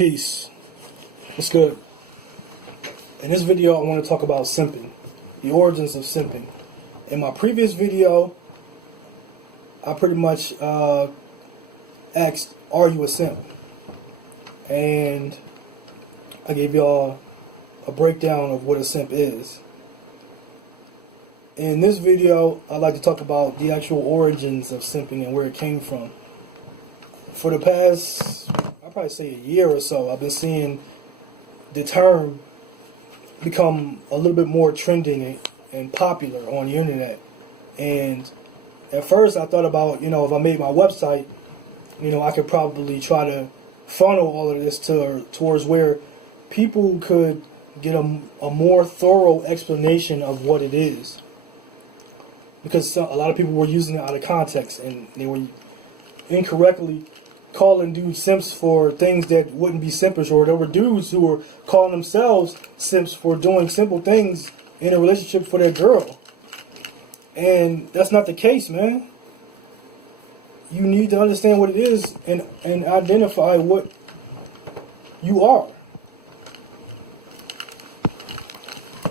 Peace. What's good? In this video, I want to talk about simping, the origins of simping. In my previous video, I pretty much asked, are you a simp? And I gave y'all a breakdown of what a simp is. In this video, I'd like to talk about the actual origins of simping and where it came from. For the past, I'd probably say a year or so, I've been seeing the term become a little bit more trending and popular on the internet. And at first I thought about, if I made my website, I could probably try to funnel all of this towards where people could get a more thorough explanation of what it is. Because a lot of people were using it out of context, and they were incorrectly calling dudes simps for things that wouldn't be simpers, or there were dudes who were calling themselves simps for doing simple things in a relationship for their girl. And that's not the case, man. You need to understand what it is and identify what you are.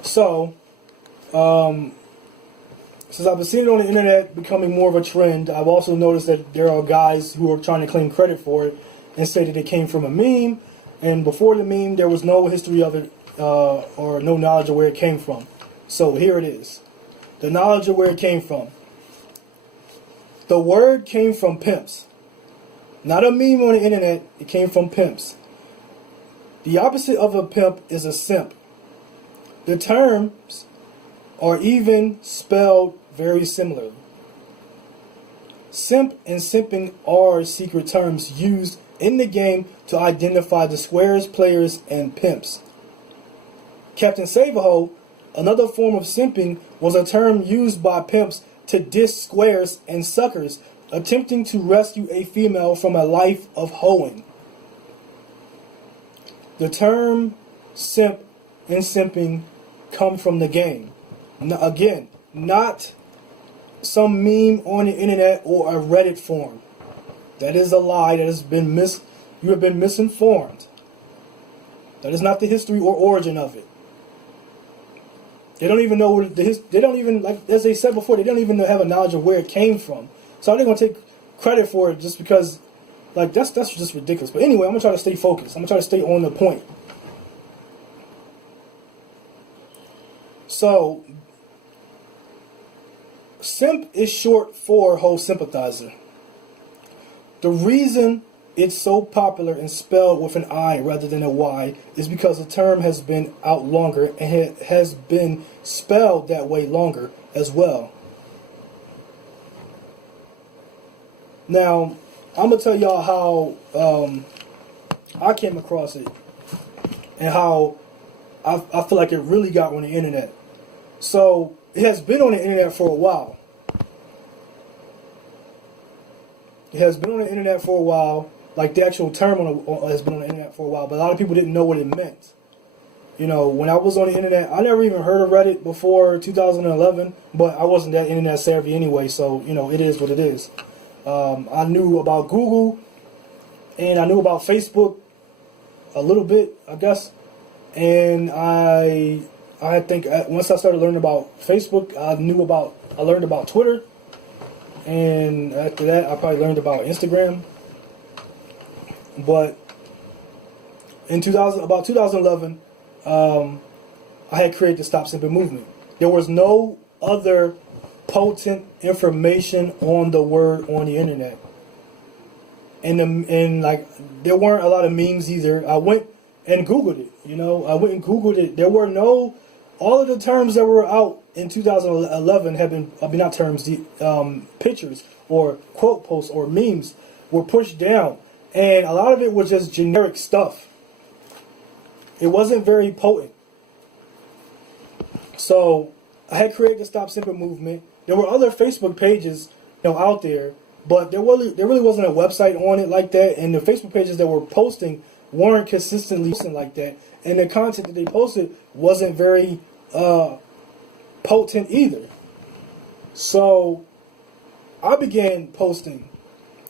So, since I've been seeing it on the internet becoming more of a trend, I've also noticed that there are guys who are trying to claim credit for it and say that it came from a meme, and before the meme there was no history of it or no knowledge of where it came from. So here it is. The knowledge of where it came from. The word came from pimps. Not a meme on the internet, it came from pimps. The opposite of a pimp is a simp. The terms are even spelled very similarly. Simp and simping are secret terms used in the game to identify the squares, players, and pimps. Captain Save-A-Ho, another form of simping, was a term used by pimps to diss squares and suckers attempting to rescue a female from a life of hoeing. The term simp and simping come from the game. Now, again, not some meme on the internet or a Reddit forum. That is a lie. That has been you have been misinformed. That is not the history or origin of it. They don't even know what they don't even, like as they said before, they don't even have a knowledge of where it came from. So they're gonna take credit for it just because, like, that's just ridiculous. But anyway, I'm gonna try to stay focused. I'm gonna try to stay on the point. So, simp is short for hoe sympathizer. The reason it's so popular and spelled with an I rather than a Y is because the term has been out longer and it has been spelled that way longer as well. Now, I'm going to tell y'all how I came across it and how I feel like it really got on the internet. So, it has been on the internet for a while. It has been on the internet for a while. Like, the actual term has been on the internet for a while, but a lot of people didn't know what it meant. When I was on the internet, I never even heard of Reddit before 2011, but I wasn't that internet savvy anyway, so, it is what it is. I knew about Google, and I knew about Facebook a little bit, I guess, and I think once I started learning about Facebook, I learned about Twitter, and after that, I probably learned about Instagram. But in about 2011, I had created the Stop Simping movement. There was no other potent information on the word on the internet, and like there weren't a lot of memes either. I went and Googled it. I went and Googled it. There were all of the terms that were out in 2011 have been, not terms, the pictures or quote posts or memes were pushed down. And a lot of it was just generic stuff. It wasn't very potent. So I had created the Stop Simping movement. There were other Facebook pages, out there, but there really wasn't a website on it like that. And the Facebook pages that were posting weren't consistently posting like that. And the content that they posted wasn't very potent either. So I began posting.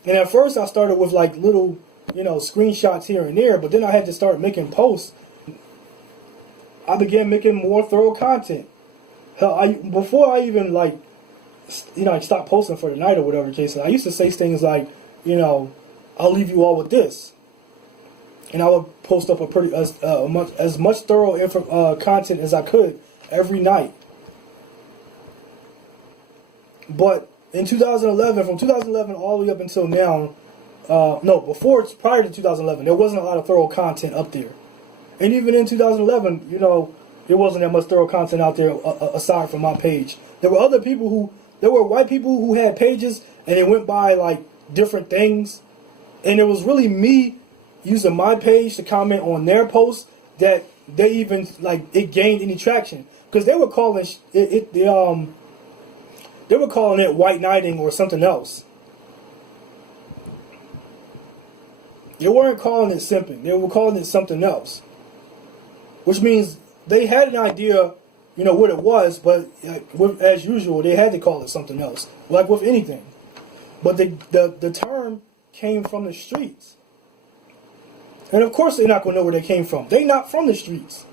And at first I started with like little screenshots here and there. But then I had to start making posts. I began making more thorough content. Hell, before I even like stopped posting for the night or whatever the case is, I used to say things like, I'll leave you all with this, and I would post up as much thorough content as I could every night. But in 2011, from 2011 all the way up until now, prior to 2011, there wasn't a lot of thorough content up there. And even in 2011, there wasn't that much thorough content out there aside from my page. There were white people who had pages and it went by like different things. And it was really me using my page to comment on their posts that they even it gained any traction. Because they were calling they were calling it white knighting or something else. They weren't calling it simping. They were calling it something else. Which means they had an idea, what it was, but as usual, they had to call it something else. Like with anything. But the term came from the streets. And of course they're not going to know where they came from. They're not from the streets.